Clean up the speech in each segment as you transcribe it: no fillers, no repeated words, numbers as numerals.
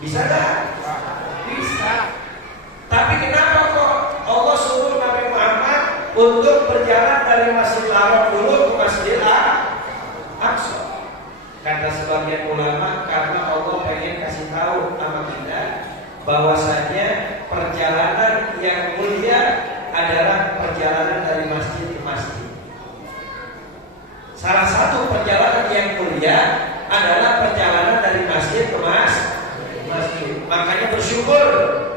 Bisa nggak? Bisa. Tapi kenapa kok Allah suruh Nabi Muhammad untuk berjalan dari Masjidil Haram dulu ke Masjidil Aqsa? Kata sebagian ulama, karena Allah pengen kasih tahu sama kita bahwasanya perjalanan yang mulia adalah perjalanan dari masjid ke masjid. Salah satu perjalanan yang mulia adalah perjalanan dari masjid ke masjid. Makanya bersyukur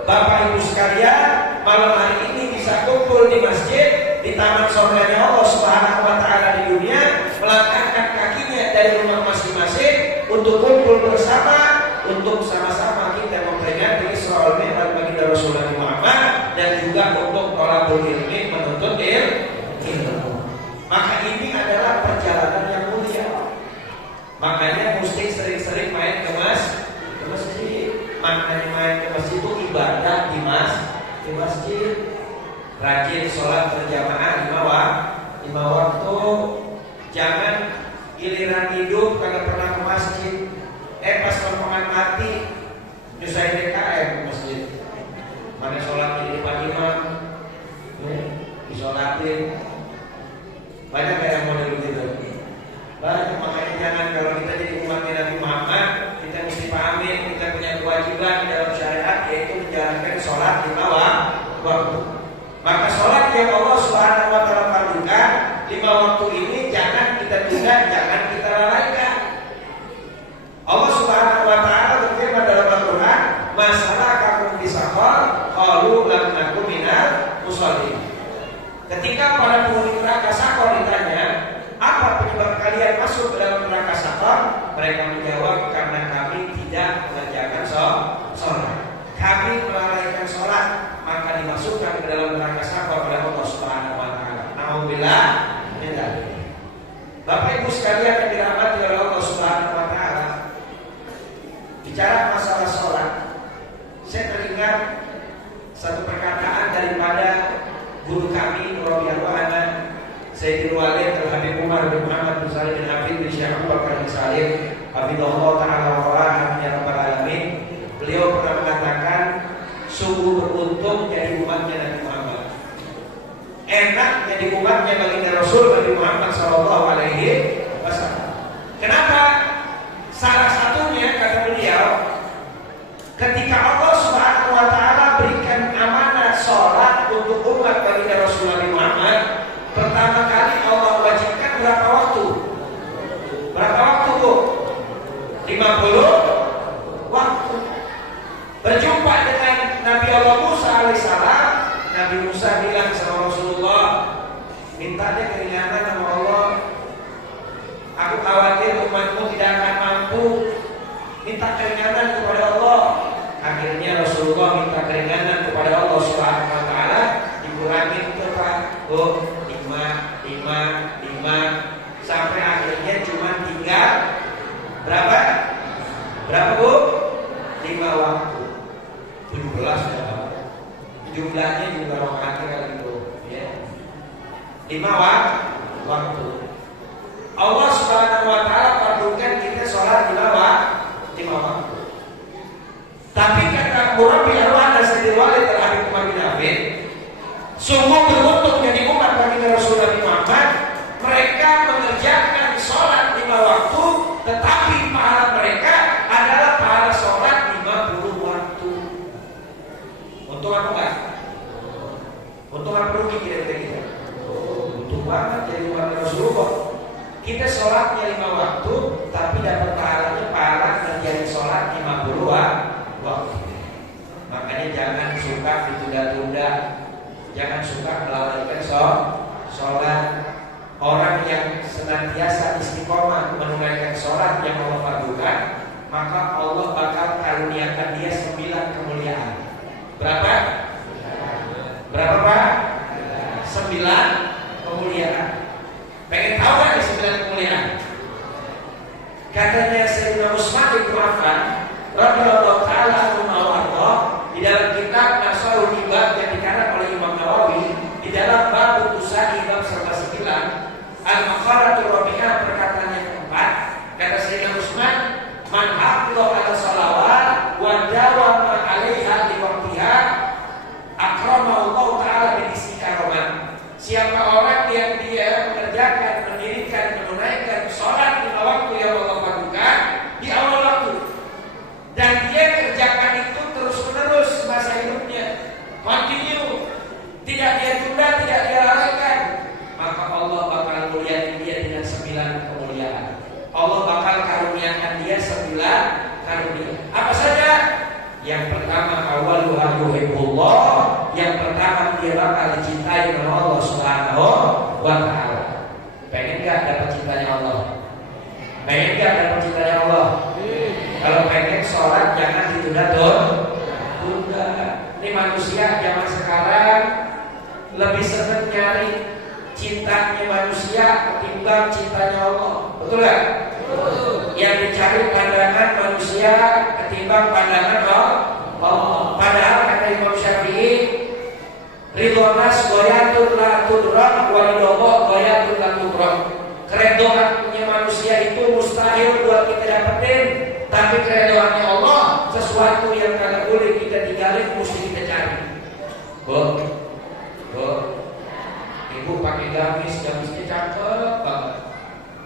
Bapak Ibu sekalian, malam hari ini bisa kumpul di masjid, di taman surganya Allah Subhanahu wa taala di dunia, melangkahkan kakinya dari rumah masing-masing untuk kumpul bersama, untuk sama-sama kita memperingati Isra Mi'raj baginda Rasulullah Muhammad, dan juga untuk thalabul ilmi, menuntut ilmu. Maka ini adalah perjalanan yang mulia. Makanya mesti sering-sering main ke masjid. Makanya main ke masjid itu ibadah di masjid. Rajin sholat berjamaah lima waktu. Jangan giliran hidup kagak pernah ke masjid. Pas pertemuan mati nyusahin DKM ke masjid. Mana sholat di depan imam, disolatin. Banyak kayak model begitu. Banyak, makanya jangan, kalau kita jadi umat Nabi Muhammad, kita mesti pahami kita punya kewajiban dalam syariat, yaitu menjalankan sholat 5 waktu. Maka sholat yang Allah Subhanahu wa taala fardukan 5 waktu ini jangan kita tunda, jangan kita lalaikan. Allah Subhanahu wa taala berfirman dalam Al-Qur'an, "Masalakakum fi saqar qalu lam nakum minal musallin." Ketika para penghuni neraka Sakor ditanya, apa penyebab kalian masuk ke dalam neraka Sakor? Mereka menjawab, karena kami tidak mengerjakan sholat. Kami melalaikan sholat, maka dimasukkan ke dalam neraka Sakor oleh Allah Subhanahu wa taala. Alhamdulillah. Bapak Ibu sekalian yang dirahmati oleh Allah Subhanahu wa taala, bicara masalah sholat, saya teringat satu perkataan daripada guru kami radhiyallahu anhu, Sayyidul Walid Al-Habib Umar bin Muhammad bin Salim bin Habib bin Syekh Abu Bakar bin Salim Habibullah ta'ala wa qara'ah ya rabbal alamin. Beliau pernah mengatakan, sungguh beruntung jadi umatnya Nabi Muhammad. Enak jadi umatnya baginda Rasul Nabi Muhammad sallallahu alaihi wasallam. Kenapa? Salah satunya kata beliau, ketika Allah Subhanahu wa taala berikan amanah sholat untuk umat baginda Rasul Nabi Muhammad, pertama kali Allah wajibkan berapa waktu? Berapa waktu, Bu? 50 waktu. Berjumpa dengan Nabi Allah Musa alaihissalam, Nabi Musa bilang sama Rasulullah, minta dia keringanan sama Allah. Aku khawatir umatmu tidak akan mampu. Minta keringanan kepada Allah. Akhirnya Rasulullah minta keringanan kepada Allah Subhanahu wa taala, dikurangin ke Pak, Bu, 5 sampai akhirnya cuma 3 berapa? Berapa, Bu? 5 waktu. 17 ya. Jumlahnya juga rokaatnya kali itu, ya. 5 waktu. Allah Subhanahu wa taala fardukan kita sholat 5 waktu. Tapi kata Murabbi Arwana Sayyidul Walid Al-Habib Umar bin Habib, sungguh beruntung jadi umat baginda Rasul Nabi Muhammad. Mereka mengerjakan sholat 5 waktu, tetapi pahala mereka adalah pahala sholat 50 waktu. Untung apa enggak? Untung apa rugi kita? Untung banget jadi umat Rasulullah. Kita sholatnya 5 waktu, tapi dapat pahala menjadi sholat 50 waktu. Makanya jangan suka ditunda-tunda, jangan suka melalaikan sholat. Orang yang senantiasa istiqomah menunaikan sholat yang Allah fardukan, maka Allah bakal karuniakan dia 9 kemuliaan. Berapa? Berapa, Pak? 9 kemuliaan. Pengen tahu kan 9 kemuliaan? Katanya Sayyidina Utsman bin Affan radhiyallahu ta'ala anhu di dalam kitab Nasrul Ibad yang dikarang oleh Imam Nawawi, di dalam bab Utusan bab 9 Al-Maqaratul Rabi'ah perkataan yang keempat, kata Sayyidina Utsman, man hafidha ala shalawat wa karunia. Apa saja? Yang pertama awaluha yuhibbullah, yang pertama dia bakal dicintai oleh Allah Subhanahu wa taala. Pengen enggak dapat cintanya Allah? Pengen enggak dapat cintanya Allah? Kalau pengen sholat jangan ditunda-tunda. Ini manusia zaman sekarang lebih senang nyari cintanya manusia ketimbang cintanya Allah. Betul gak? Yang dicari pandangan manusia ketimbang pandangan Allah. Padahal kata Imam Syafi'i, ridhonas goyatun la tudrak wa ridho goyatun la tudrak. Keredoannya manusia itu mustahil buat kita dapetin, tapi keredoannya Allah sesuatu yang kagak boleh kita tinggalin, mesti kita cari. Bu, ibu pakai gamisnya cakep banget.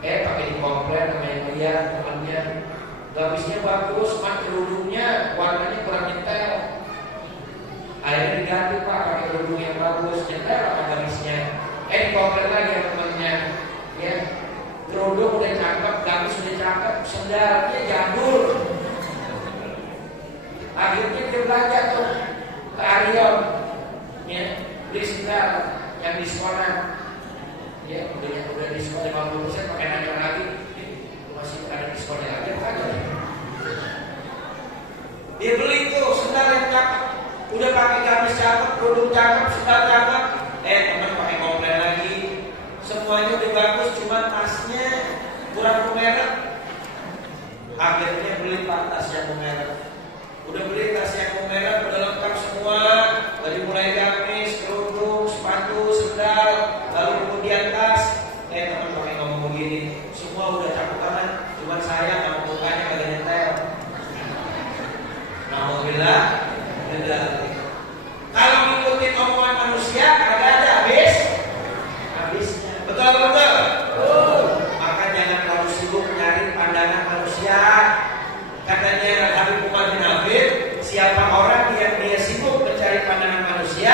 Pakai di komplain sama yang lihat temannya, gamisnya bagus, cuma kerudungnya warnanya kurang nyetel. Akhirnya diganti, Pak, pakai kerudung yang bagus, nyetel apa gamisnya. Di komplain lagi sama temannya, ya kerudung udah cakep, gamis udah cakep, sendalnya jadul. Akhirnya dia belanja tuh ke Arion, ya beli sendal yang diskonan. Ya udah diskon 50%, pakai nanya lagi, masih ada diskonnya lagi apa aja? Dia beli tuh sendal yang cakep, udah pakai gamis cakep, kerudung cakep, sendal cakep. Teman pakai komplain lagi, semuanya udah bagus, cuma tasnya kurang merek. Akhirnya beli tas yang merek. Udah beli tas yang merek, udah lengkap semua, dari mulai gamis, kerudung, sepatu, sendal, lalu kemudian tas. Teman pakai ngomong begini, semua udah cakep banget, cuma saya nggak mukanya kagak nyetel. Alhamdulillah, kalau ngikutin omongan manusia kagak ada habisnya. Betul. Maka jangan terlalu sibuk nyari pandangan manusia. Katanya Habib Umar bin Habib, siapa orang yang dia sibuk mencari pandangan manusia,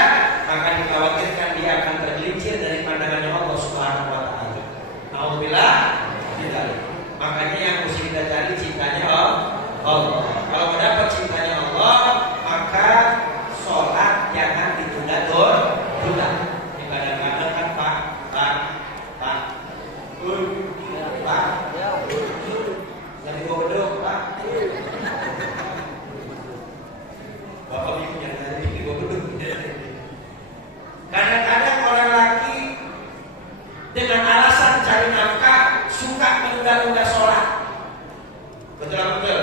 maka dikhawatirkan dia akan tergelincir dari pandangannya Allah Subhanahu wa taala. Alhamdulillah. Makanya yang mesti kita cari cintanya Allah. Kalau mau dapat cintanya Allah, maka sholat jangan ditunda-tunda. Kadang-kadang kan Pak, nanti gua beduk, Pak. Bapak ibu jangan nanti gua beduk. Kadang-kadang orang laki dengan alasan cari nafkah suka menunda-nunda sholat. Betul.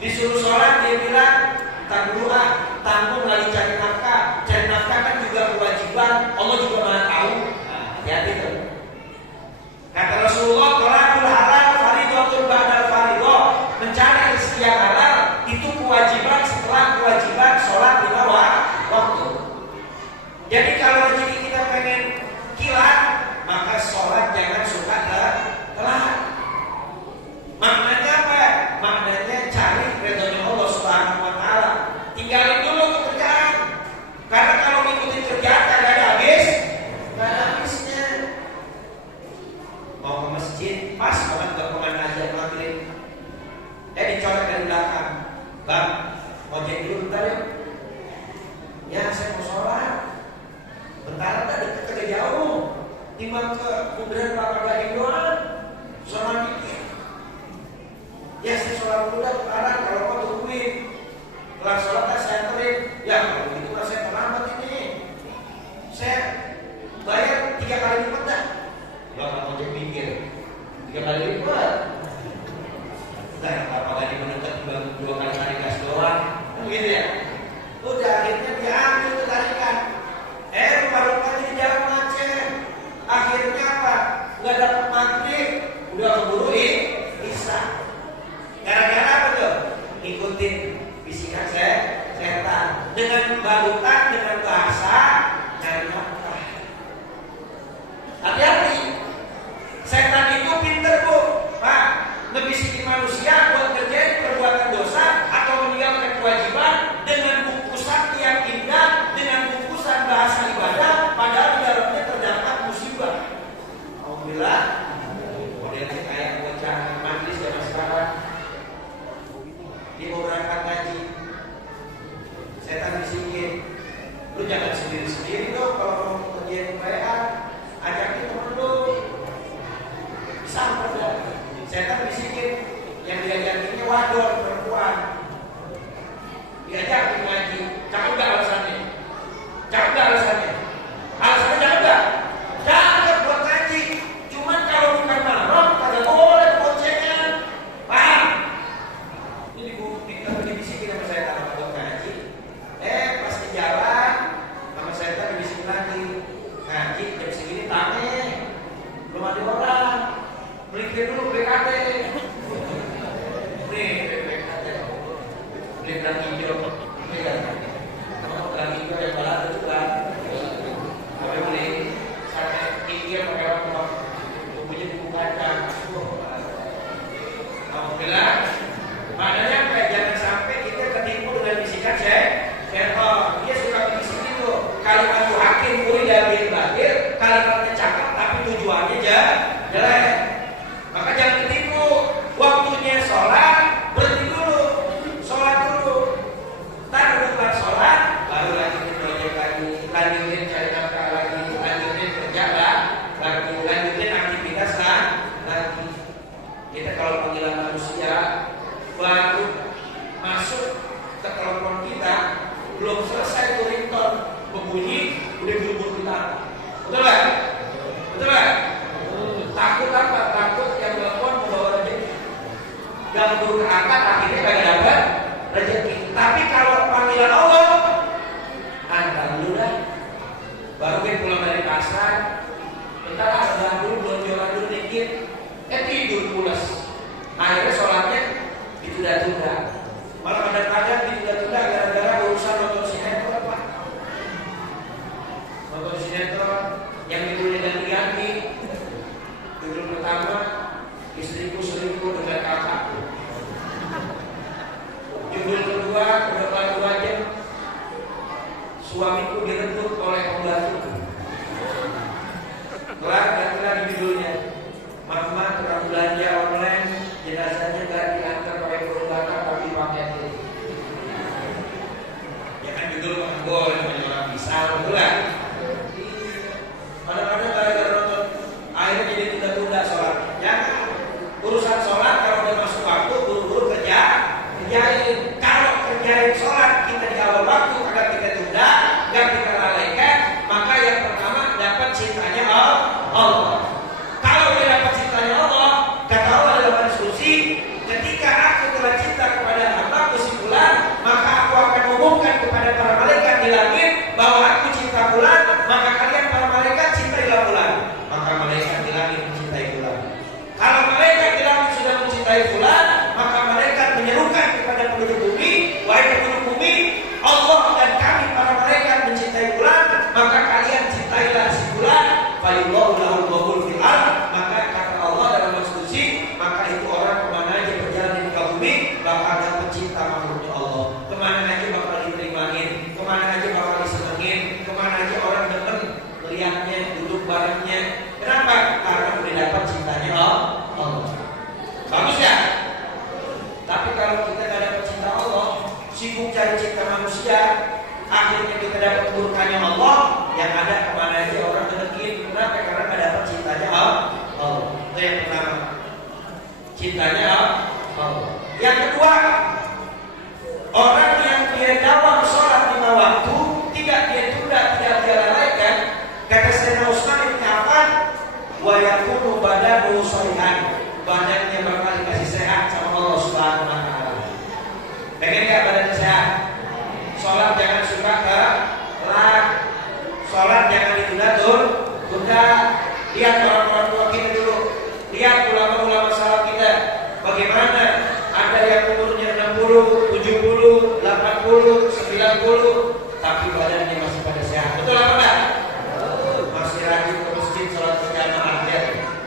Disuruh sholat dia bilang tanggung lagi cari nafkah. Cari nafkah kan juga kewajiban, Allah juga Maha tahu. Hati-hati tuh. Kata Rasulullah, "Qalabul halal fardhatun ba'dal fardhah." Mencari rezeki yang halal itu kewajiban setelah kewajiban sholat 5 waktu. Jadi kalau rezeki kita pengen kilat, maka sholat jangan suka telat. Maknanya apa? Maknanya cari ridhonya Allah Subhanahu wa taala. Tinggalin dulu pekerjaan. Karena kalau ngikutin kerjaan kagak ada habisnya. Mau ke masjid, pas banget ke pengajian maghrib. Dicoret dari belakang. Bang, mau jadi dulu bentar ya? Ya, saya mau sholat. Bentar, ada deket agak jauh. Timbang ke kuburan Pak Ibrahim doang. Sholat dikit. Ya, saya sholat dulu dah bentar, kalau mau tungguin. Setelah sholat saya terin. Ya, kalau begitu kan saya terlambat ini. Saya bayar 3 kali lipat dah. Bang, mau jadi pinggir 3 kali lipat. Nah, apa tadi menuntut 2 kali tarik gas doang? Begitu ya? Udah, akhirnya dia ambil ketarikan. Rupa-rupanya di jalan macet. Akhirnya apa? Nggak dapat maghrib, udah keburu isya. Gara-gara apa tuh? Ikutin bisikan setan dengan balutan, dengan bahasa cari nafkah. Hati-hati. Setan itu pinter, Bu. Pak, ngebisikin manusia buat kerjain perbuatan dosa atau meninggalkan kewajiban dengan bungkusan yang indah, dengan bungkusan bahasa ibadah, padahal di dalamnya terdapat musibah. Alhamdulillah, modelnya kayak bocah majlis zaman sekarang. Ekuador perempuan diajak ngaji, cakep gak alasannya? Cakep gak alasannya? Alasannya cakep gak? Cakep buat ngaji. Cuman kalau bukan mahram kagak boleh boncengan. Paham? Ini dibisikin sama saya kalau buat ngaji. Pas di jalan sama saya tadi dibisikin lagi. Ngaji jam segini tame. Belum ada orang. Beli dulu BKT. Nih BKT. Beli kerang hijau. Kalau kerang hijau yang balado juga. Tapi beli sate kikir pakai rokok. Bumbunya bumbu kacang. Alhamdulillah. Maknanya kayak jangan sampai kita ketipu dengan bisikan setan. Dia suka bisik gitu. Kalimat hakim boleh dari lahir, kalimatnya cakep tapi tujuannya jelek. Maka jangan ketipu. Waktunya sholat, berhenti dulu. Sholat dulu. Ntar udah sholat, baru lanjutin proyek lagi, lanjutin cari nafkah lagi, lanjutin kerja lagi, lanjutin aktivitas lagi. Kita kalau panggilan manusia baru masuk ke telepon kita, belum selesai tuh ringtone berbunyi, udah buru-buru kita. Betul nggak? Betul nggak? Takut apa? Takut yang telepon membawa rezeki. Gak buru keangkat, akhirnya kagak dapat rezeki. Tapi kalau panggilan Allah, antar dulu dah. Baru kita pulang dari pasar, bentar agak dulu, belum dulu dikit, tidur pulas. Akhirnya sholatnya ditunda-tunda. Malah kadang-kadang ditunda-tunda gara-gara urusan nonton sinetron Pak. Nonton sinetron yang judulnya ganti-ganti. Judul pertama, istriku selingkuh dengan kakakku. Judul kedua, udah 2 jam, suamiku direntut oleh pembantuku. Ganti lagi judulnya, mama tukang belanja online, jenazahnya gak diantar pakai perubatan tapi pakai itu. Ya kan judul kan boleh, banyak orang bisa, betul kan? Kadang-kadang gara-gara nonton, akhirnya jadi tunda-tunda sholat. Jangan urusan sholat kalau udah masuk waktu buru-buru kerjain. Kalau kerjain sholat kita di awal waktu agar kita tunda, gak kita lalaikan, maka yang pertama dapat cintanya Allah. Kalau dia dapat cintanya Allah, kata Allah dalam diskusi, ketika aku telah cinta kepada hambaku si fulan, maka aku akan umumkan kepada para malaikat di langit bahwa aku cinta fulan, maka kalian para malaikat cintailah fulan. Maka malaikat di langit mencintai fulan. Kalau malaikat di langit sudah mencintai fulan, maka malaikat menyerukan kepada penduduk bumi, wahai penduduk bumi, Allah dan kami para malaikat mencintai fulan, maka kalian cintailah si fulan. Fayullahu lahul qabul fil ard. Maka kata Allah dalam konstitusi, maka itu orang kemana aja berjalan di muka bumi bakal dapat cinta makhluknya Allah. Kemana aja bakal diterimain, kemana aja bakal disenengin, kemana aja orang demen melihatnya, duduk barengnya. Kenapa? Karena udah dapat cintanya Allah. Bagus ya? Tapi kalau kita gak dapat cinta Allah, sibuk cari cinta manusia, akhirnya kita dapat murkanya Allah, yang ada kemana aja orang deketin. Kenapa? Karena gak dapat cintanya Allah. Itu yang pertama, cintanya Allah. Yang kedua, orang yang dia dawam sholat 5 waktu, tidak dia tunda, tidak dia lalaikan. Kata Sayyidina Utsman bin Affan, wa yakunu badanu shalihan, badannya bakal dikasih sehat sama Allah Subhanahu wa taala. Pengen gak badannya sehat? Sholat jangan suka telat. Sholat jangan ditunda-tunda. Lihat orang-orang tua kita dulu. Lihat ulama-ulama salaf kita. Bagaimana? Ada yang umurnya 60, 70, 80, 90, tapi badannya masih pada sehat. Betul apa enggak? Masih rajin ke masjid sholat berjamaah ya.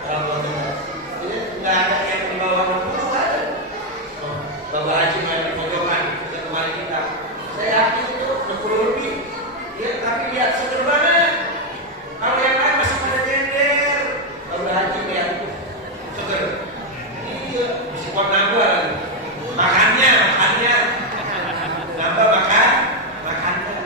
Alhamdulillah. Enggak ada yang di bawah 60 ada. Bapak Haji main di pojokan yang kemarin kita. Saya yakin itu 60 lebih. Ya, tapi lihat sederhana. Kalau yang lain masih pada gender. Bapak Haji lihat itu seger. Iya, masih kuat nambah. Makannya nambah makannya.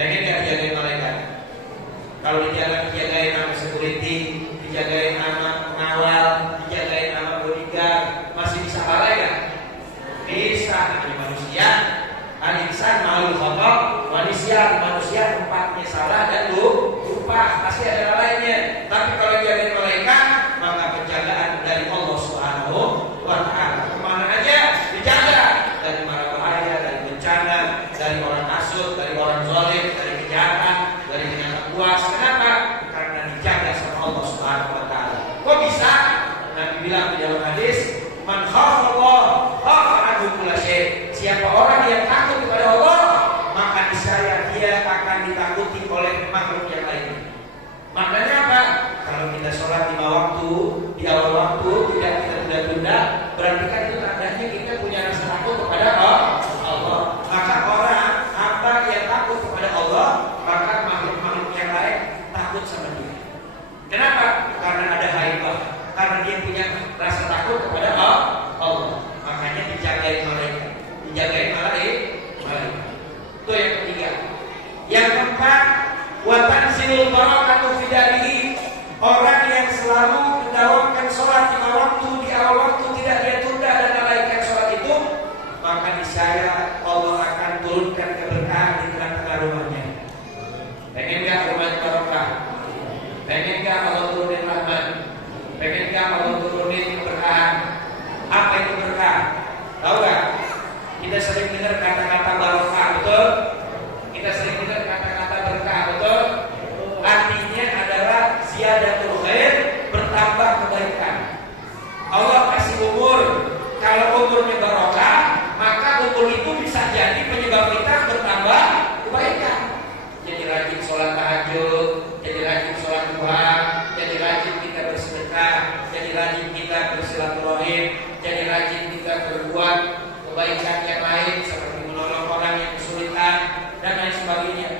Pengen gak dijagain malaikat? Kalau di jalan dijagain sama security, dijagain sama pengawal, dijagain sama bodyguard, masih bisa lalai gak? Bisa. Ini manusia, al-insan malu khotok, manusia tempatnya salah dan lupa, pasti ada lalainya. Tapi kalau dijagain malaikat, maka penjagaan dari Allah Subhanahu wa Ta'ala. Kemana aja dijaga, dari mara bahaya, dari bencana, dari orang hasud, dari orang zalim, dari kejahatan, dari binatang buas. Kenapa? Karena dijaga sama Allah Subhanahu wa Ta'ala. Kok bisa? Nabi bilang di dalam hadis, man khafallah khafa anhu kulla syai'. Siapa orang yang takut kepada Allah, maka niscaya dia akan ditakuti oleh makhluk yang lain. Maknanya apa? Kalau kita sholat 5 waktu, di awal waktu, tidak kita tunda-tunda, berarti kan itu tandanya kita punya rasa takut kepada Allah. Maka orang hamba yang takut kepada Allah, maka makhluk-makhluk yang lain takut sama dia. Kenapa? Karena ada haibah, karena dia punya rasa takut kepada Allah. Makanya dijagain malaikat, dijagain malaikat. Itu yang ketiga. Yang keempat, wa tanzilul barakatu fi darihi. Orang yang selalu mendawamkan sholat 5 waktu, di awal waktu tidak dia tunda dan lalaikan sholat itu, maka niscaya Allah akan turunkan keberkahan di tengah-tengah rumahnya. Pengen gak rumahnya barokah? Pengen gak Allah turunin rahmat? Pengen gak Allah turunin keberkahan? Apa itu berkah? Tahu gak? Kita sering dengar kata-kata barokah, betul? Kita sering dengar kata-kata berkah, betul? Artinya adalah ziyadatul khair, bertambah kebaikan. Allah kasih umur, kalau umurnya barokah, maka umur itu bisa jadi penyebab kita bertambah kebaikan. Jadi rajin sholat tahajud, jadi rajin sholat duha, jadi rajin kita bersedekah, jadi rajin kita bersilaturahim, jadi rajin kita berbuat kebaikan yang lain seperti menolong orang yang kesulitan dan lain sebagainya.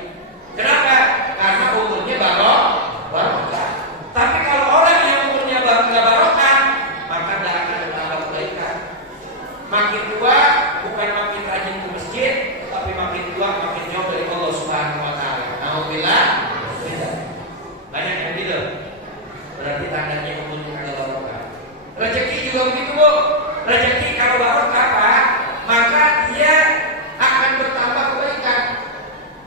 Kenapa? Karena umurnya barokah. Tapi kalau orang yang umurnya nggak barokah, maka tidak akan bertambah kebaikan. Makin tua bukan makin rajin ke masjid, tapi makin tua makin jauh dari Allah Subhanahu wa Ta'ala. Alhamdulillah. Banyak yang gitu. Berarti tandanya umurnya nggak barokah. Rezeki juga begitu, Bu. Rezeki kalau barokah, Pak, maka dia akan bertambah kebaikan.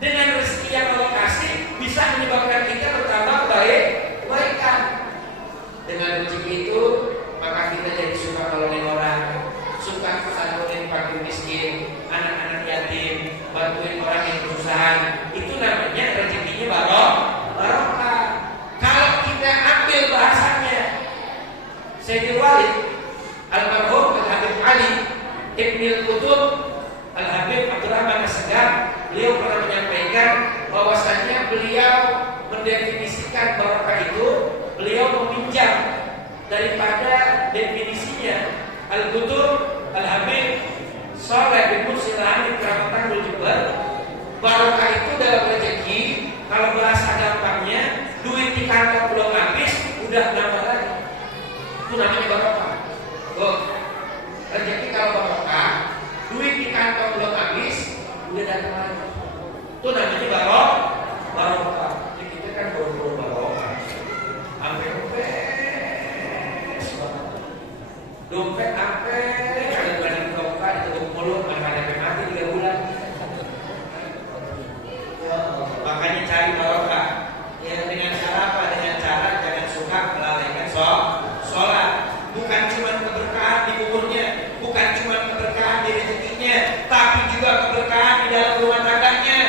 Dengan rezeki yang Allah kasih bisa menyebabkan kita bertambah kebaikan. Dengan rezeki itu maka kita jadi suka nolongin orang, suka menolongin fakir miskin, anak-anak yatim, bantuin orang yang kesusahan. Itu namanya rezekinya barokah. Kalau kita ambil bahasanya Sayyidul Walid Almarhum Al-Habib Ali Ibnul Qutub Al-Habib Abdurrahman As-Segaf, beliau pernah menyampaikan bahwasanya beliau mendefinisikan barokah itu, beliau meminjam daripada definisinya Al-Qutub Al-Habib Saleh bin Muhsin Al-Hamid Keramat Jember. Barokah itu dalam rezeki, kalau bahasa gampangnya, duit di kantong belum habis, udah nambah lagi. Itu namanya barokah. Rezeki kalau barokah, duit di kantong belum habis, udah datang lagi. Itu namanya barokah. Jadi kita kan baru barokah. Sampai dompet sampai ada badan buka ditutup mulut, ada mati 3 bulan. Makanya cari barokah. Ya dengan cara apa? Dengan cara jangan suka melalaikan sholat. Bukan cuma keberkahan di umurnya, bukan cuma keberkahan di rezekinya, tapi juga keberkahan di dalam rumah tangganya.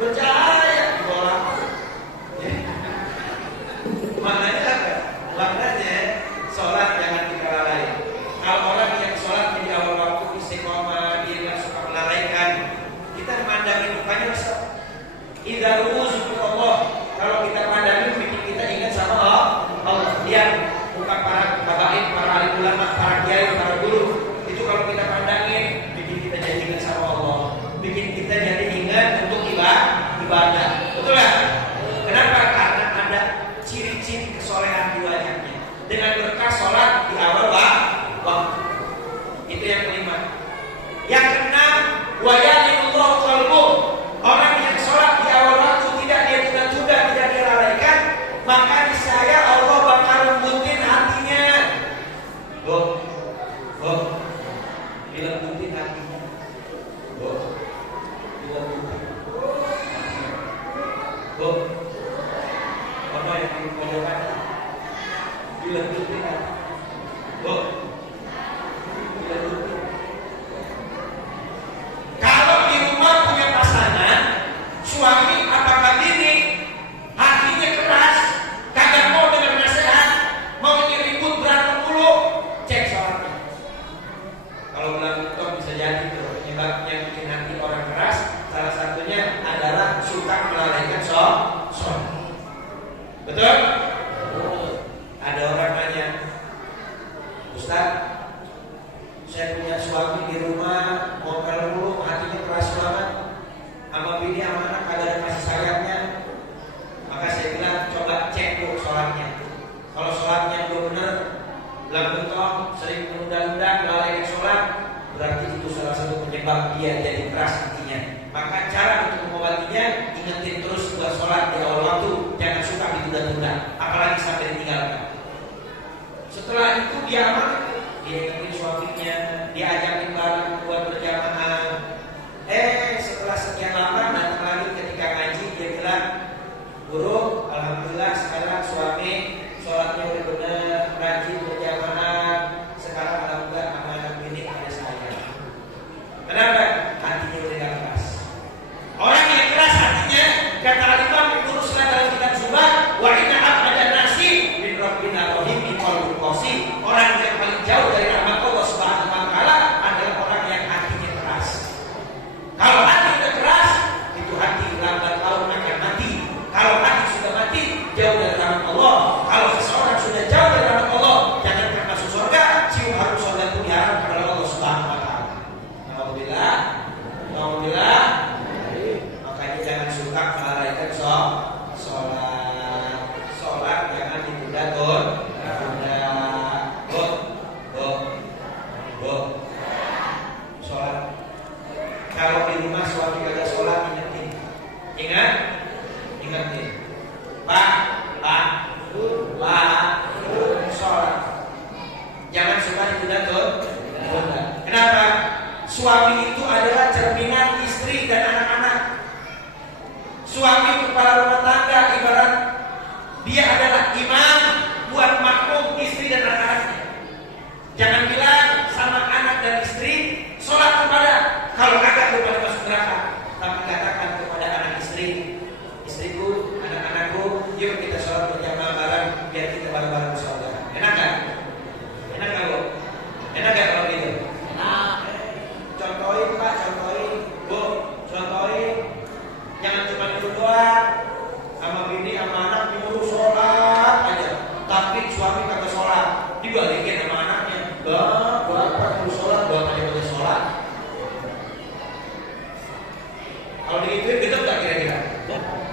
bercahaya di bola. Maknanya apa? Maknanya sholat jangan kita lalai. Kalau orang yang sholat di awal waktu istiqomah, dia nggak suka melalaikan, kita memandangi mukanya idza ru'usu Allah. Kalau kita mandangi bikin kita ingat sama Allah. Lihat muka para habaib, para alim ulama, para kiai, para guru. Itu kalau kita pandangin bikin kita jadi ingat sama Allah, bikin kita jadi ingat untuk ibadah. Betul ya? Kenapa? Karena ada ciri-ciri kesolehan di wajahnya. Dengan berkah sholat di awal waktu. Itu yang kelima. Yang keenam, wa ya'inullahu qalbuh. Orang yang sholat di awal waktu tidak dia tunda-tunda, tidak dia lalaikan, maka niscaya Allah bakal lembutin hatinya. Dilembutin hatinya. Dilembutin. Apa yang dipojokan? Dilembutin hati. Dilembutin. Kalau di rumah punya pasangan, suami apakah bini, hatinya keras, kagak mau dengan nasihat, maunya ribut berantem mulu, cek sholatnya. Kalau bilang itu bisa jadi penyebab yang bikin hati orang keras, salah satunya adalah suka melalaikan sholat. Betul? Ada orang nanya, Ustaz, saya punya suami di rumah, ngomel mulu, hatinya keras banget, sama bini sama anak kagak ada kasih sayangnya. Maka saya bilang coba cek dulu sholatnya. Kalau sholatnya belum benar, belum betul, sering menunda-nunda, melalaikan sholat, berarti itu salah satu penyebab dia jadi keras hatinya. Maka cara untuk mengobatinya, ingetin terus buat sholat di awal waktu, jangan suka ditunda-tunda, apalagi sampai ditinggalkan. Setelah itu dia aman, dia ingetin suaminya, dia ajakin bareng buat berjamaah. Setelah sekian lama datang lagi ketika ngaji, dia bilang, Guru, alhamdulillah sekarang suami sholatnya udah benar, rajin berjamaah. Sekarang alhamdulillah anak bini ada saya. Kenapa? Hatinya udah gak keras. Orang yang keras hatinya, kata Imam Ibnu Ruslan dalam kitab Zuhad, wa inna ab'adan nasi min rabbina rahim min qalbin qasi. Orang yang paling jauh dari rahmat Allah Subhanahu wa taala adalah orang yang hatinya keras. Kalau hati sudah keras, itu hati lambat laun akan mati. Kalau hati sudah mati, jauh dari rahmat Allah. Kalau seseorang sudah jauh dari rahmat Allah, jangan masuk surga, cium harum surga pun diharapkan oleh Allah Subhanahu wa taala. Alhamdulillah. Alhamdulillah. Makanya jangan suka melalaikan sholat. Sholat jangan ditunda-tunda. Sholat. Kalau di rumah suami kagak sholat, ingetin. Pak, sholat. Jangan suka ditunda-tunda. Kenapa? Suami itu adalah cerminan istri dan anak-anak. Suami kepala rumah tangga, ibarat dia adalah imam buat makmum istri dan anak-anaknya. Jangan bilang sama anak dan istri, sholat kepada, kalau agak kepada masuk neraka. Tapi katakan kepada anak istri, istriku, anak-anakku, yuk kita sholat berjamaah bareng, biar kita bareng-bareng sholat. Enak gak? Enak gak Bu? Enak gak kalau gitu? Enak. Contohin Pak, contohin Bu, contohin. Jangan cuma itu doang, sama bini sama anak nyuruh sholat aja, tapi suami kagak sholat, dibalikin sama anaknya. Bapak nyuruh sholat, bapaknya kagak sholat. Kalau digituin gitu gak kira-kira?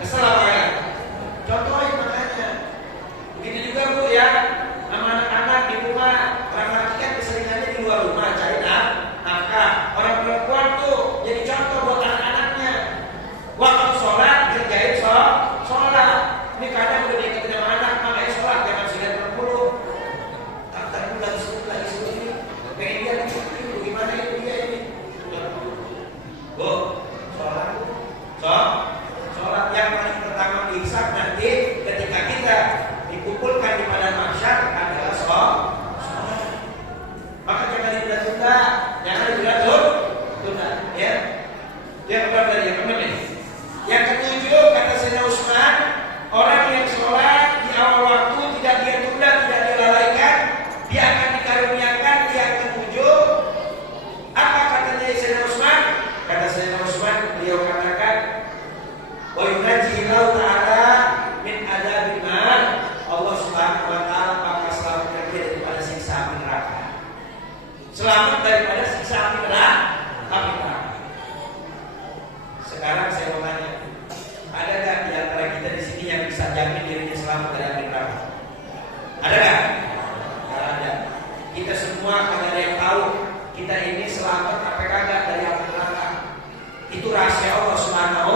Kesel apa ya? Contohin makanya. Begitu juga Bu ya, sama anak-anak di rumah. Orang laki kan keseringannya di luar rumah cari nafkah. Orang perempuan tuh jadi contoh buat anak-anaknya. Waktu sholat kerjain sholat. Ini kadang udah diingetin sama anak, makanya sholat jangan silat mulu. Antar lagi suruh ini, pengen dia disiplin, gimana itu dia ini? Bu, sholat yang paling pertama dihisab nanti ketika kita dikumpulkan di padang mahsyar adalah sholat. Maka jangan ditunda-tunda, jangan ditunda-tunda, ya. Yang kedua dari yang kedua. wa yunajjillahu ta'ala min adzabil nar. Allah Subhanahu wa taala bakal selamatkan dia daripada siksa api neraka. Selamat daripada siksa api neraka. Sekarang saya mau tanya, ada nggak di antara kita di sini yang bisa jamin dirinya selamat dari api neraka? Ada nggak? Nggak ada. Kita semua kagak ada yang tahu kita ini selamat apa kagak dari api neraka. Itu rahasia Allah Subhanahu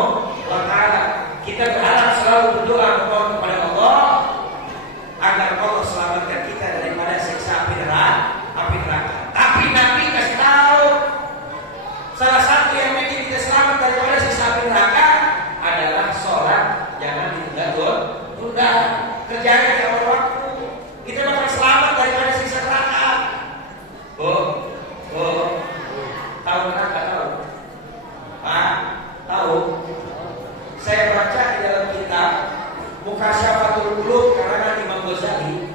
wa taala. Kita berharap selalu berdoa kepada Allah agar Allah selamatkan kita daripada siksa api neraka. Tapi Nabi kasih tahu salah satu yang bikin kita selamat daripada siksa api neraka adalah sholat. Jangan ditunda. Kerjanya di awal waktu. Kita bakal selamat daripada siksa neraka. Tahu neraka tahu? Tahu? Saya baca di dalam kitab Mukhasyafatul Qulub karangan Imam Ghazali,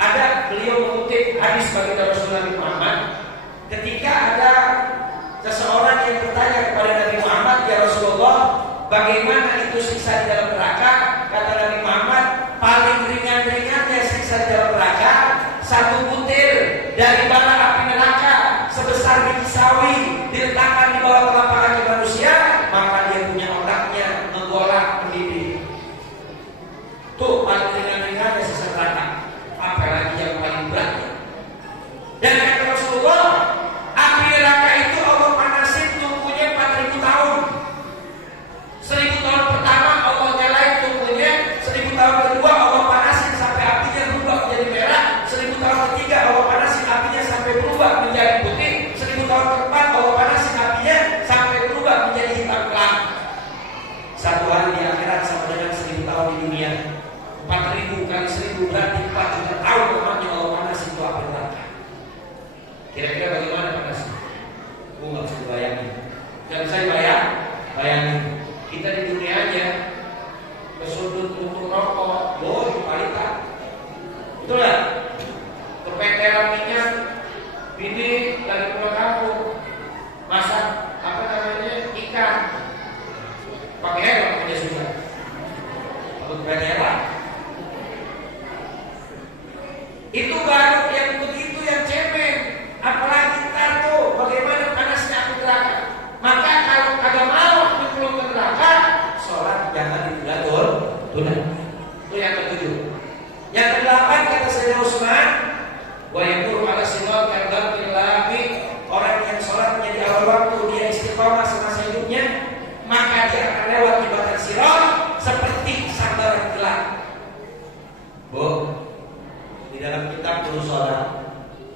ada beliau mengutip hadis baginda Rasulullah Muhammad ketika ada seseorang yang bertanya kepada Nabi Muhammad, "Ya Rasulullah, bagaimana itu siksa di dalam neraka?" Kata Nabi Muhammad, "Paling ringan-ringannya siksa di dalam neraka, satu butir dari bara api neraka sebesar biji sawi diletakkan di bawah telapak kaki manusia, maka dia punya otaknya menggolak mendidih." Tuh paling ringan-ringannya siksa neraka. Apalagi yang paling beratnya. Dan kata Rasulullah, api neraka itu Allah panasin tungkunya 4.000 tahun. 1.000 tahun pertama Allah nyalain tungkunya, 1.000 tahun kedua Allah panasin sampai apinya berubah menjadi merah, 1.000 tahun ketiga Allah panasin apinya sampai berubah menjadi putih, 1.000 tahun keempat Allah panasin apinya sampai berubah menjadi hitam kelam. Satu hari di akhirat sama dengan 1.000 tahun di dunia. 4.000 kali 1.000 berarti 4 juta tahun lamanya Allah panasin itu api neraka. Kira-kira bagaimana panasnya? Nggak bisa dibayangin. Nggak bisa bayangin. Kita di dunia aja kesudut untuk rokok, palitan. Betul nggak? Kepeteran minyak, bini dari pulau kampung masak ikan, pakai air aja susah. Untuk kepeteran. Itu baru yang begitu yang cemen. Apalagi ntar tuh bagaimana panasnya api neraka. Maka kalau agak mau nyemplung ke neraka, sholat jangan ditunda. Itu yang ketujuh. Yang kedelapan kata Sayyidina Utsman, wa yaqulu ala sirat kadzalika, orang yang sholatnya di awal waktu dia istiqomah semasa hidupnya, maka dia akan lewat jembatan sirat seperti sambaran gelap. Di dalam kitab Sholat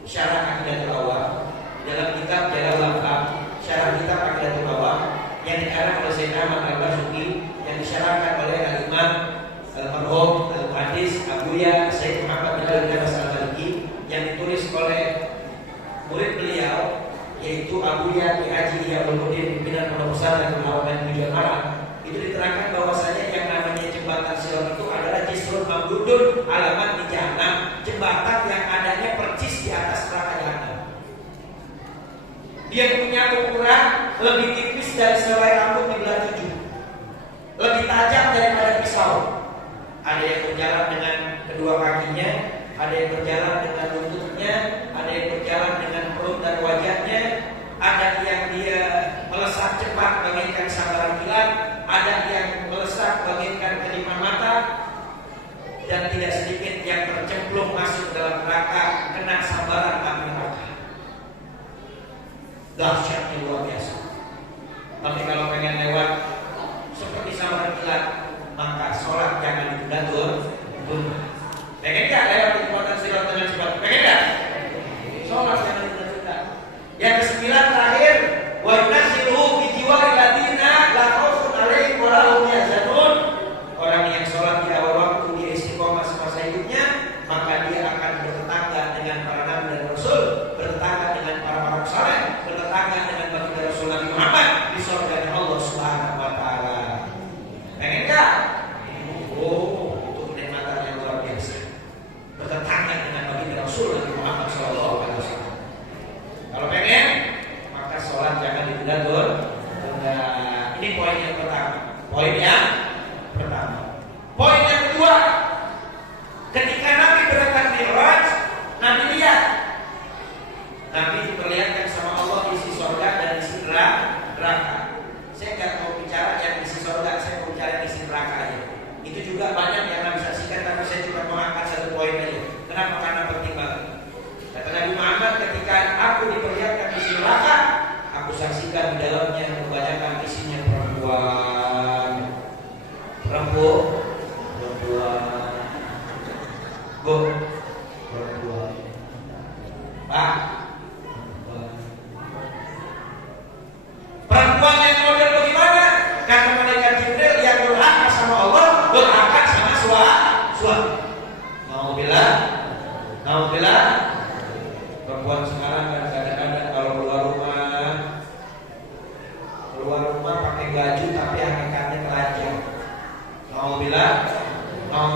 Syarah Aqidatul Awam, di dalam kitab Jalal Afham Syarah kitab Aqidatul Awam yang dikarang oleh Sayyidina Ahmad Al-Basuki, yang disyarahkan oleh Al-Imam Al-Marhum Al-Muhaddis Abuya Sayyid Muhammad bin Al-Abbas Al-Maliki, yang ditulis oleh murid beliau yaitu Abuya Ki Haji Iyamuddin pimpinan Pondok Pesantren Al-Awam dan Tujuan Arab. Itu diterangkan bahwasanya yang namanya jembatan sirat itu adalah jisrun mamdudun alamat di Jahannam, jembatan yang adanya percis di atas neraka Jahannam. Dia punya ukuran lebih tipis dari selai rambut di belah 7, lebih tajam daripada pisau. Ada yang berjalan dengan kedua kakinya, ada yang berjalan dengan lututnya, ada yang berjalan dengan perut dan wajahnya, ada yang dia melesat cepat bagaikan sambaran kilat, ada yang melesat bagaikan kelima mata, dan tidak sedikit yang tercemplung masuk dalam neraka kena sambaran api neraka. Dahsyatnya luar biasa. Tapi kalau pengen lewat seperti sambaran kilat, maka sholat jangan ditunda. Pengen gak lewat jembatan sirat dengan cepat? Pengen gak? Sholat jangan ditunda. Yang ke-9 terakhir, wa yunazziluhu fi jiwaril ladina la khaufun 'alaihim wa la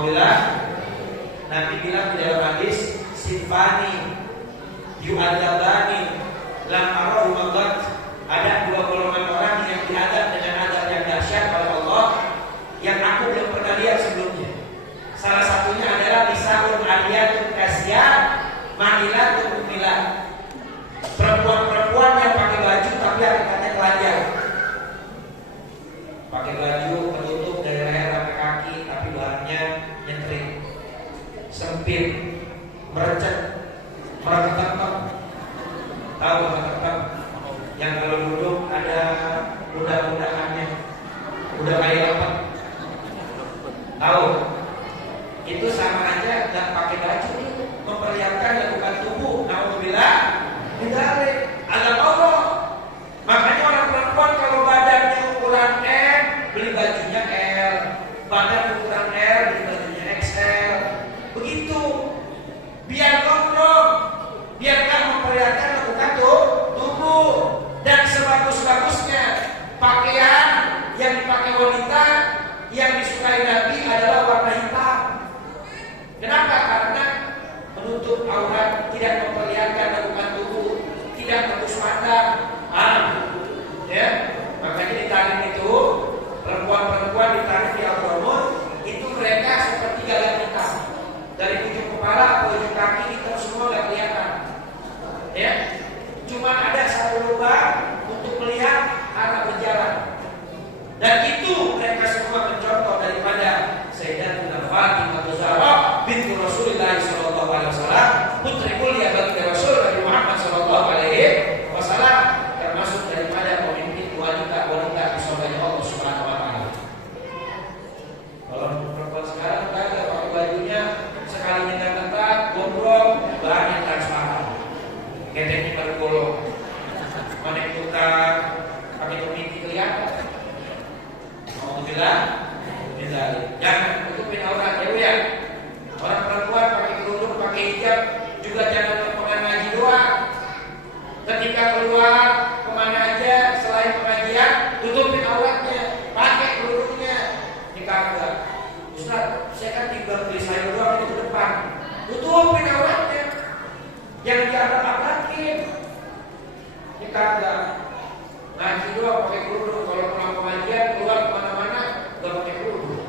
Alhamdulillah, Nabi bilang di dalam hadis, Sinfani yu'adzabani lam arahu madat. Ada dua golongan orang yang diadab dengan adab yang dahsyat oleh Allah yang aku belum pernah lihat sebelumnya. Salah satunya adalah nisaun aliyatun kasiyat ma'ilatun umilat. Perempuan-perempuan yang pakai baju tapi hakikatnya telanjang. Pakai baju menutup dari leher sampai kaki tapi bahannya nyentrik, sempit, merecet, mereketek. Tahu mereketek? Yang kalau duduk ada mudah-mudahannya, udah kayak apa? Tahu? Itu sama aja nggak pakai baju, memperlihatkan lekukan tubuh. Alhamdulillah, tidak ada Allah. Makanya orang perempuan kalau badannya ukuran M, beli bajunya L. Badan ukuran L, beli bajunya XL. Begitu. Biar gondrong, biar nggak memperlihatkan lekukan tubuh. Dan sebagus-bagusnya pakaian yang dipakai wanita yang disukai Nabi adalah warna hitam. Kenapa? Karena menutup aurat, tidak memperlihatkan lekukan tubuh, tidak tembus mata. Ya, makanya di tarik itu perempuan-perempuan ditarik di Al-Qur'an itu mereka seperti gagang hitam. Dari ujung kepala ke ujung kaki itu semua nggak kelihatan. Ya, cuma ada satu lubang untuk melihat arah berjalan. Dan itu mereka semua mencontoh daripada Sayyidatuna Fatimah Zahra binti Rasulullah sallallahu alaihi wasallam, putri mulia bagi Rasul Nabi Muhammad sallallahu alaihi wasallam, termasuk daripada pemimpin wanita-wanita di surganya Allah Subhanahu wa taala. Kalau perempuan sekarang kagak pakai bajunya sekalinya ketat, gondrong, bahannya transparan. Keteknya baru bolong. Mana kita pakai topi kelihatan. Alhamdulillah, jangan tutupin aurat ya. Orang perempuan pakai kerudung, pakai hijab juga jangan pengen ngaji doang. Ketika keluar kemana aja selain pengajian, tutupin auratnya, pakai kerudungnya. Ini kagak. Ustaz, saya kan tinggal beli sayur doang itu ke depan. Tutupin auratnya. Yang diabrak-abrakin. Ini kagak. Ngaji doang pakai kerudung. Kalau pulang pengajian keluar kemana-mana gak pakai kerudung.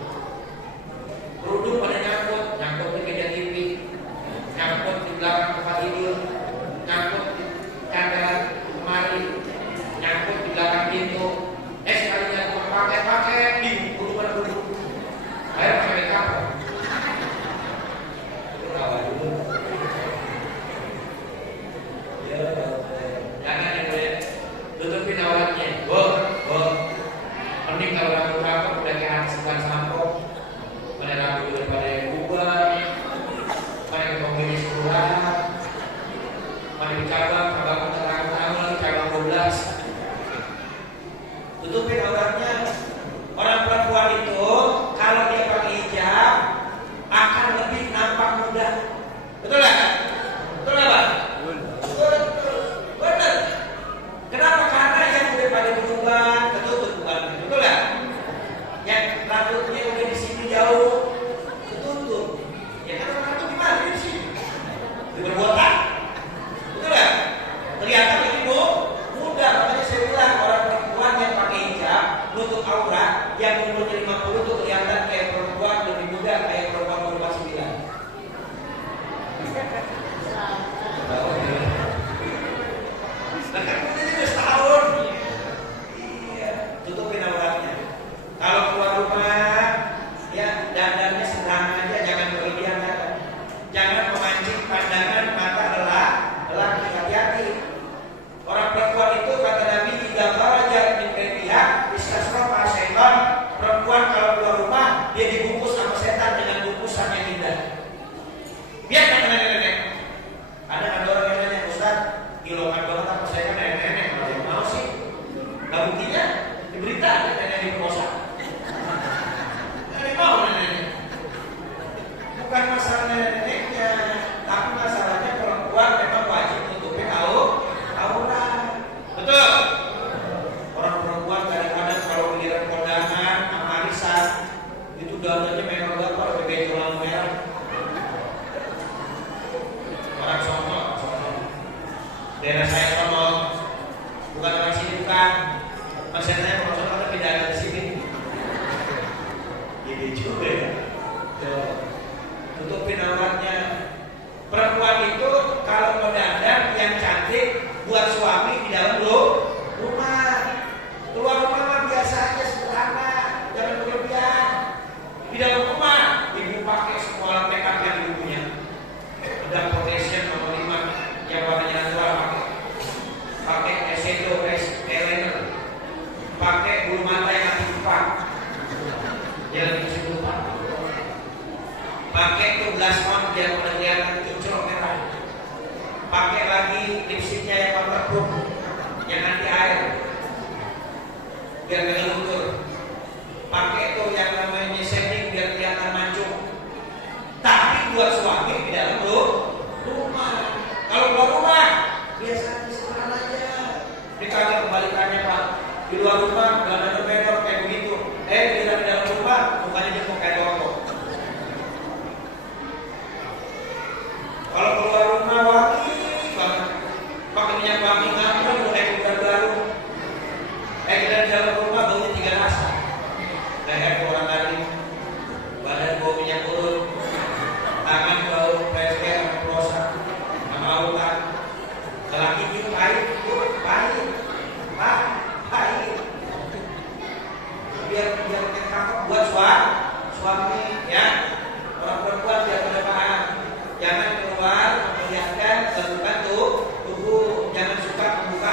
Kerudung pada nyangkut di meja TV, nyangkut di belakang tempat tidur, nyangkut di kandaran lemari, nyangkut di belakang pintu. Sekalinya cuma pakai bingung kudu mana duduk. Ayo pakai kapal. Ketawa dulu. Jangan yang boleh tutupin auratnya. Mending kalau rambut udah kayak anak sebulan sampo, mana rambut udah pada kubah, mana kembali sebulan, mana dicabang terang-terang lagi cabang 12. Tutupin auratnya. Orang perempuan itu kalau dia pakai hijab akan lebih nampak muda. Betul nggak? Betul nggak, Pak? Betul. Benar. Kenapa? Karena yang udah pada berubah ketutup bukan, betul nggak? Yang rambutnya udah di sini jauh ketutup. Ya kan rambut gimana di sini? Diperbuatan, betul nggak? Kelihatan lebih muda. Makanya saya bilang orang perempuan yang pakai hijab nutup aurat yang umurnya 50 itu kelihatan kayak perempuan lebih muda, kayak perempuan umur 49. Nah kan udah setahun. Iya, tutupin auratnya. Kalau keluar rumah Di dalam rumah, ibu pakai semua alat make up yang ibu punya. Ada foundation nomor 5 yang warnanya natural pakai eyeshadow, eyeliner, pakai bulu mata yang anti lupa, jangan dikasih lupa. Pakai tuh blush on biar udah kelihatan kinclong merah. Pakai lagi lipstiknya yang waterproof, yang anti air, biar nggak luntur. Pakai tuh yang namanya setting biar kelihatan mancung. Tapi buat suami di dalam rumah. Kalau keluar rumah biasa sederhana aja. Ini kagak kebalikannya Pak. Di luar rumah belanda berbeda kayak begitu. Di dalam rumah mukanya dia kayak rokok. Kalau keluar rumah wangi banget. Pakai minyak wangi ngambil udah kayak udara baru. Kita di dalam rumah baunya 3 rasa. Leher orang lain, badan bau minyak urut, tangan bau pesket sama plosa, sama autan. Lelaki itu pahit, pahit. Biar kakak buat suami, ya. Orang perempuan biar pada paham. Jangan keluar memperlihatkan bentukan tubuh. Jangan suka membuka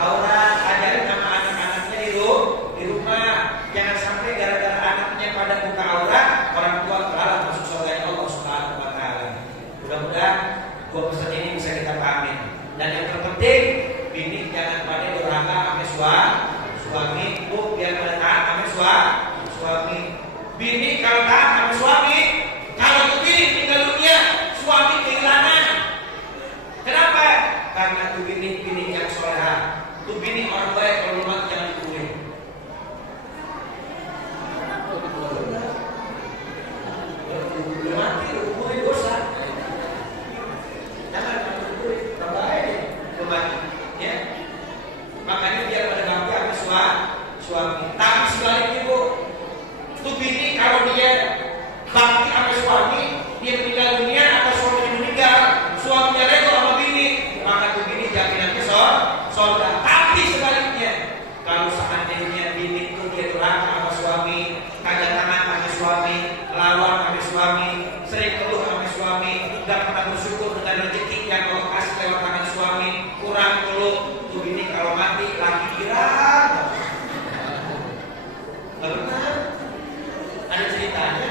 aurat. Ajarin sama anak-anaknya di rumah. Jangan sampai gara-gara anaknya pada buka aurat, orang tua kalah masuk surganya Allah Subhanahu wa taala. Mudah-mudahan dua pesan ini bisa kita pahami. Dan yang terpenting, bini jangan pada durhaka sama suami, bu biar pada taat sama suami. Bini kalau taat sama suami, kalau tuh bini tinggal dunia, suami kehilangan. Kenapa? Karena tuh bini yang soleha, tuh bini orang baik, kalau rumah jangan dikumpulin. Mati hukumnya dosa. Jangan hukumnya terbaik kembali, ya. Makanya biar pada bakti sama suami. Tapi sebaliknya bu, tuh bini kalau dia bakti sama suami, dia meninggal dunia atau suaminya meninggal, suaminya rego sama bini, maka tuh bini jaminannya sorga. Tapi sebaliknya, kalau seandainya bini itu dia durhaka sama suami, kagak taat sama suami, lawan sama suami, sering keluh sama suami, gak pernah bersyukur dengan rezeki yang Allah kasih lewat tangan suami, kurang keluh, tuh bini kalau mati lagi girang. Gak benar. Ada ceritanya,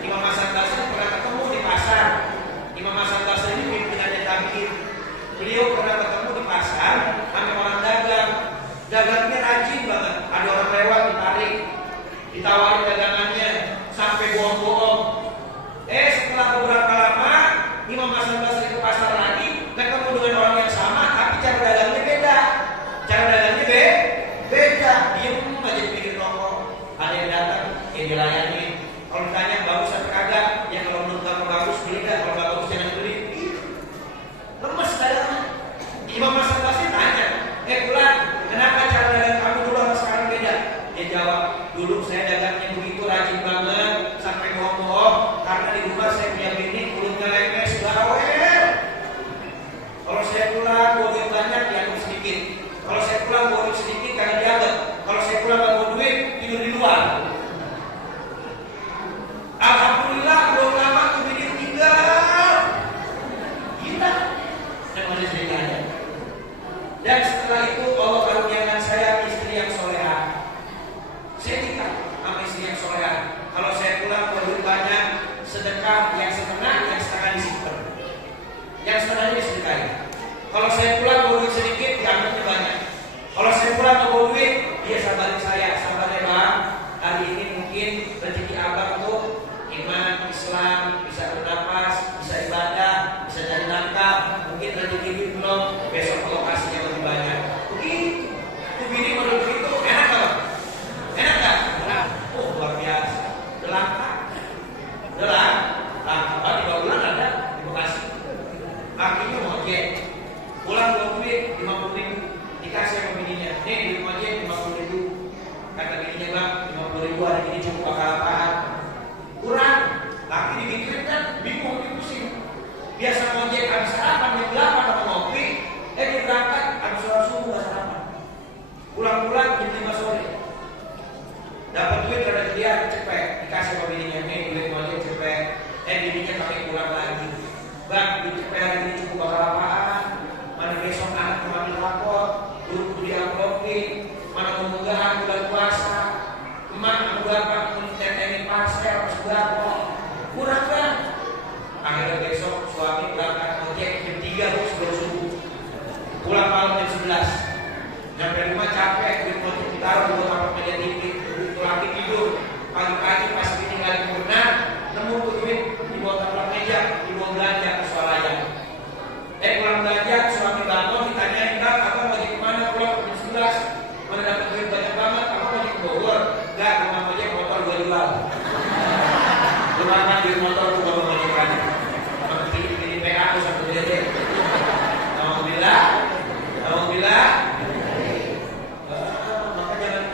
Imam Hasan Basri pernah ketemu di pasar. Imam Hasan Basri ini pimpinannya tabi'in. Beliau pernah ketemu di pasar sama orang dagang. Dagangnya rajin banget. Ada orang lewat ditarik, ditawarin dagangannya sampai bohong-bohong. Setelah beberapa lama Imam Hasan Basri ke pasar lagi, ketemu dengan orang yang sama, tapi cara dagangnya beda. Beda. Diem aja di pinggir toko. Ada yang datang, yang dilayani. Kalau ditanya bagus atau kagak, ya kalau menurut kamu bagus beli dah, kalau nggak bagus jangan beli. Lemes dagangnya. Imam Hasan Basri tanya, Bulan, kenapa cara dagang kamu dulu sama sekarang beda? Dia jawab, dulu saya dagangnya begitu rajin banget sampai bohong-bohong karena di rumah saya punya bini mulutnya lemes bawel. Kalau saya pulang bawa duit banyak diambil sedikit. Kalau saya pulang bawa duit sedikit karena dianggap. Kalau saya pulang bawa duit tidur di luar. Alhamdulillah belum lama tuh bini tinggal. Gila. Dan masih ceritanya. Dan setelah itu Allah karuniakan saya istri yang soleha. Saya nikah sama istri yang soleha. Kalau saya pulang bawa duit banyak, sedekah yang setengah disimpan. Yang setengahnya disedekahin. Kalau saya pulang bawa duit sedikit, diambilnya banyak. Kalau saya pulang bawa duit, dia sabarin saya, sabarnya bang. Hari ini mungkin rezeki abang tuh iman, Islam, bisa bernapas, bisa ibadah, bisa cari nafkah. Mungkin rezeki duit belum, besok Allah kasihnya lebih banyak. Begitu. Tuh bini menurut itu enak gak? Enak gak? Oh luar biasa. Langka. Langka. Di 2 bulan ada di Bekasi. Akhirnya mau ojek. Pulang bawa duit 50.000. Dikasih sama bininya. Nih duit ojek 50.000. Kata bininya bang 50.000 hari ini cukup bakal apaan? Kurang. Laki dipikirin kan bingung, pusing. Biasa ojek habis sarapan jam 8 sama ngopi. Dia berangkat habis sholat subuh gak sarapan. Pulang-pulang jam 5 sore. Dapat duit rada dia cepet dikasih sama sembako. Kurang kan? Akhirnya besok suami berangkat ojek jam 3 sebelum subuh. Pulang malam jam 11. Nyampe rumah capek, duit ojek ditaruh di kamar meja TV, duit lagi tidur. Pagi-pagi pas ditinggalin berenang, nemu tuh duit di bawah taruh meja, di bawah belanja ke swalayan. Pulang belanja, suami bangun ditanyain, "Kak, abang mau kemana?" Pulang jam 11. Mana dapat duit banyak banget? Abang mau ke Bogor? Enggak, rumah ojek motor gua jual. Gimana duit motor gua mau ojek lagi? Ini PA aku satu jadi. Alhamdulillah. Maka jangan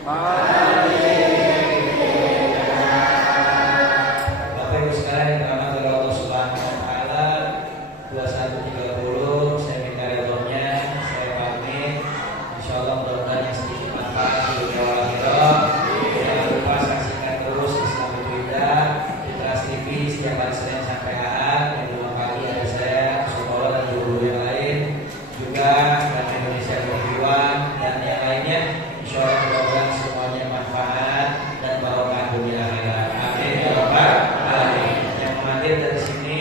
Bapak Ibu sekalian yang dirahmati oleh Allah Subhanahu wa taala, 21.30 saya minta redhonya, saya pamit. Insyaallah mudah-mudahan yang sedikit manfaat di dunia wal akhirah. Jangan lupa saksikan terus Islam itu Indah di Trans TV setiap hari Senin sampai Ahad. Yang 5 pagi ada saya, Sumola dan guru yang lain juga, dan Indonesia Berjuang dan yang lainnya. Insyaallah mudah-mudahan semuanya manfaat dan barokah dunia akhirat. Amin ya rabbal alamin. Yang mengalir dari sini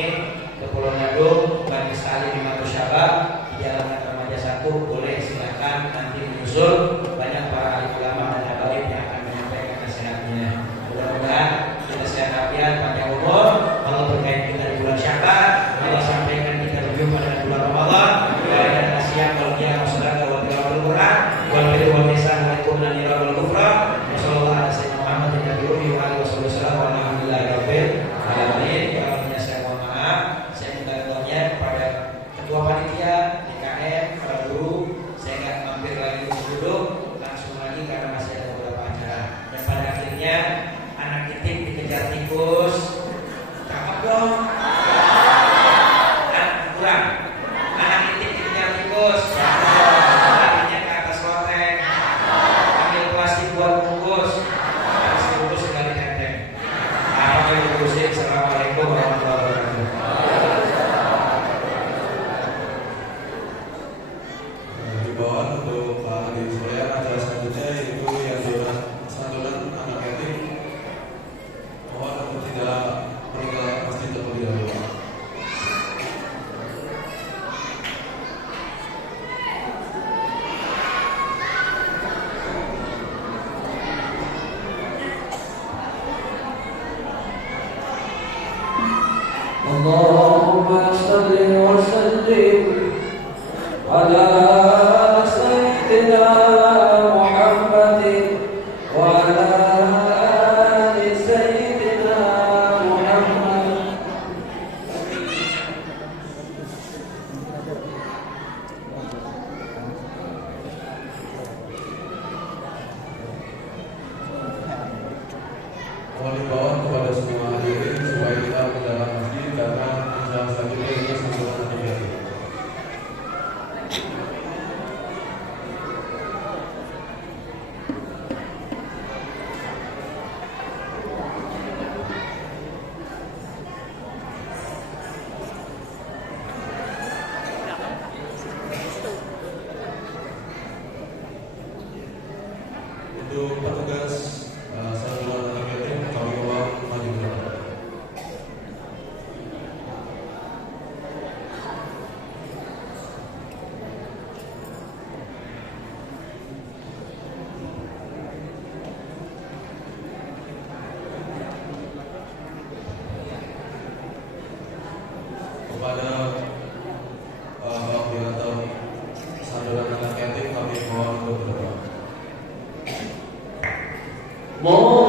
ke Pulau Gadung, bagi sekali di Matu Syabab di Jalan Remaja 1, boleh silakan nanti menyusul. Banyak para ahli ulama dan habaib yang akan menyampaikan nasihatnya. Mudah-mudahan kita sehat walafiat, panjang umur. Allah berkahi kita di bulan Sya'ban. Allah sampaikan kita berjumpa dengan bulan Ramadan. Dan nasihat wal qiyam sedekah wal tilawah Quran wal birru wal ihsan wal qur'an wal kufra. Wassallallahu ala sayyidina Muhammadin nabiyyi wa alihi wasallam. Alhamdulillahi rabbil alamin. Kalau saya mohon maaf, saya minta doanya kepada ketua panitia DKM, para guru. Saya nggak mampir lagi duduk, langsung lagi karena masih ada beberapa acara. Dan pada akhirnya anak titik dikejar tikus. Cakep dong. Kurang. Anak titik dikejar tikus. Larinya ke atas loteng. Ambil plastik buat bungkus. Habis bungkus kembali tenteng. Apa yang diurusin? Assalamualaikum warahmatullahi wabarakatuh. Himbauan untuk para hadirin sekalian, acara selanjutnya yaitu yang santunan anak yatim. Mohon untuk tidak meninggalkan masjid terlebih dahulu. Allahumma salli wa sallim ala sayyidina Muhammadin wa ala ali sayyidina Muhammad. Mohon himbauan kepada semua hadirin supaya kita mendalam masjid karena acara selanjutnya itu santunan anak yatim. Untuk petugas santunan anak yatim, kami mohon maju ke depan. Kepada koordinator santunan anak yatim, kami mohon untuk ke depan. Mohon